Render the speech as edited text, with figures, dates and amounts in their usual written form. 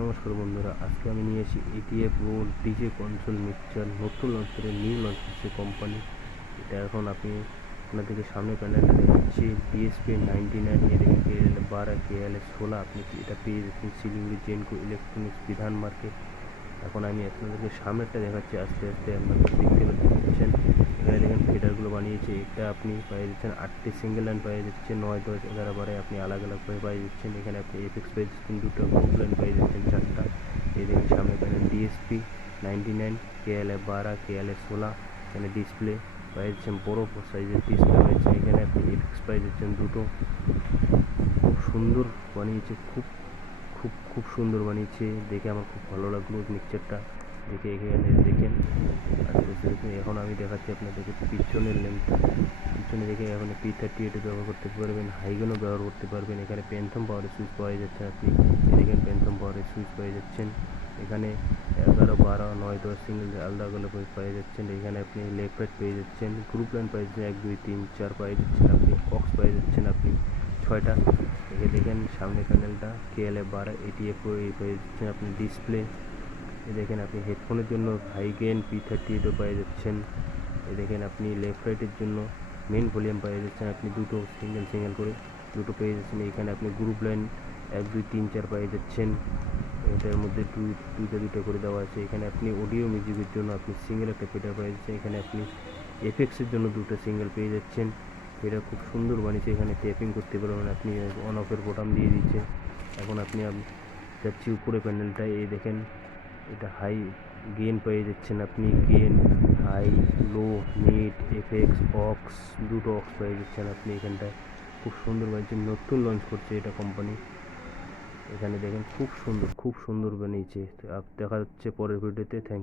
নমস্কার বন্ধুরা, আজকে আমি নিয়ে এসেছি এটিএফ ও ডিজে কনসোল মিক্সচার নতুন লঞ্চ করে নিউ লঞ্চ করছে কোম্পানি। এটা এখন আপনাদেরকে সামনে প্যানেলটা দেখাচ্ছি। ডিএসপি 99 এ দেখেন KL12 KL16 আপনি এটা পেয়ে যাচ্ছেন শিলিগুড়ি জেনকো ইলেকট্রনিক্স বিধান মার্কেট। এখন আমি আপনাদেরকে সামনেরটা দেখাচ্ছি আস্তে আস্তে। আপনারা দেখতে পাচ্ছেন এখানে দেখেন ফেডারগুলো বানিয়েছে। এটা আপনি পেয়ে যাচ্ছেন 8টি সিঙ্গেল লাইন পেয়ে যাচ্ছেন, 9, 10, 11, 12 আপনি আলাদা আলাদাভাবে পেয়ে যাচ্ছেন। এখানে আপনি এফএক্স পেয়ে যাচ্ছেন 2টা, গ্রুপ লাইন পেয়ে যাচ্ছেন 4টা। এই দেখেন সামনে প্যানেল ডিএসপি 99 KL12 KL16 এখানে ডিসপ্লে পেয়ে যাচ্ছেন, বড় সাইজের ডিসপ্লে রয়েছে। এখানে আপনি এফএক্স পেয়ে যাচ্ছেন 2টো। খুব সুন্দর বানিয়েছে, খুব সুন্দর বানিয়েছে। দেখে আমার খুব ভালো লাগলো মিক্সচারটা দেখে। এখানে দেখেন আস্তে আস্তে দেখুন। এখন আমি দেখাচ্ছি আপনাদেরকে পিছনের ল্যাম্পটা। পিছনে দেখে এখন P38 ব্যবহার করতে পারবেন, হাইগেনও ব্যবহার করতে পারবেন। এখানে প্যান্থম পাওয়ারের সুইচ পাওয়া যাচ্ছে আপনি দেখেন, প্যান্থম পাওয়ারের সুইচ পেয়ে যাচ্ছেন। এখানে 11, 12, 9, 10 সিঙ্গেল আলাদা আলাদা পেয়ে যাচ্ছেন। এখানে আপনি লেফট রাইট পেয়ে যাচ্ছেন, গ্রুপ লাইন পেয়ে যাচ্ছেন 1, 2, 3, 4 পেয়ে যাচ্ছেন আপনি। অক্স পেয়ে যাচ্ছেন আপনি 6টা। এখানে দেখেন সামনে প্যানেলটা KL12 এটিএফ পেয়ে যাচ্ছেন আপনি ডিসপ্লে। দেখেন আপনি হেডফোনের জন্য হাই গেইন P38 পেয়ে যাচ্ছেন। দেখেন আপনি লেফট রাইটের জন্য মেন ভলিউম পেয়ে যাচ্ছেন আপনি দুটো, সিঙ্গেল করে দুটো পেয়ে যাচ্ছেন। এখানে আপনি গ্রুপ লাইন 1, 2, 3, 4 পেয়ে যাচ্ছেন। এটার মধ্যে দুইটা করে দেওয়া আছে। এখানে আপনি অডিও মিউজিকের জন্য আপনি সিঙ্গেল একটা ফিডার পেয়ে যাচ্ছেন। এখানে আপনি এফএক্সের জন্য দুটো সিঙ্গেল পেয়ে যাচ্ছেন। এটা খুব সুন্দর বানিয়েছে। এখানে ট্যাপিং করতে পারবেন আপনি, অন অফের বোতাম দিয়ে দিচ্ছে। এখন আপনি যাচ্ছি উপরে প্যানেলটা। এই দেখেন এটা হাই গেইন পেয়ে যাচ্ছেন আপনি, গেইন হাই, লো, মিড, এফএক্স, অক্স, দুটো অক্স পেয়ে যাচ্ছেন আপনি এখানটায়। খুব সুন্দর বানিয়েছে, নতুন লঞ্চ করছে এটা কোম্পানি। এখানে দেখেন খুব সুন্দর বানিয়েছে। দেখা যাচ্ছে পরের ভিডিওতে। থ্যাংক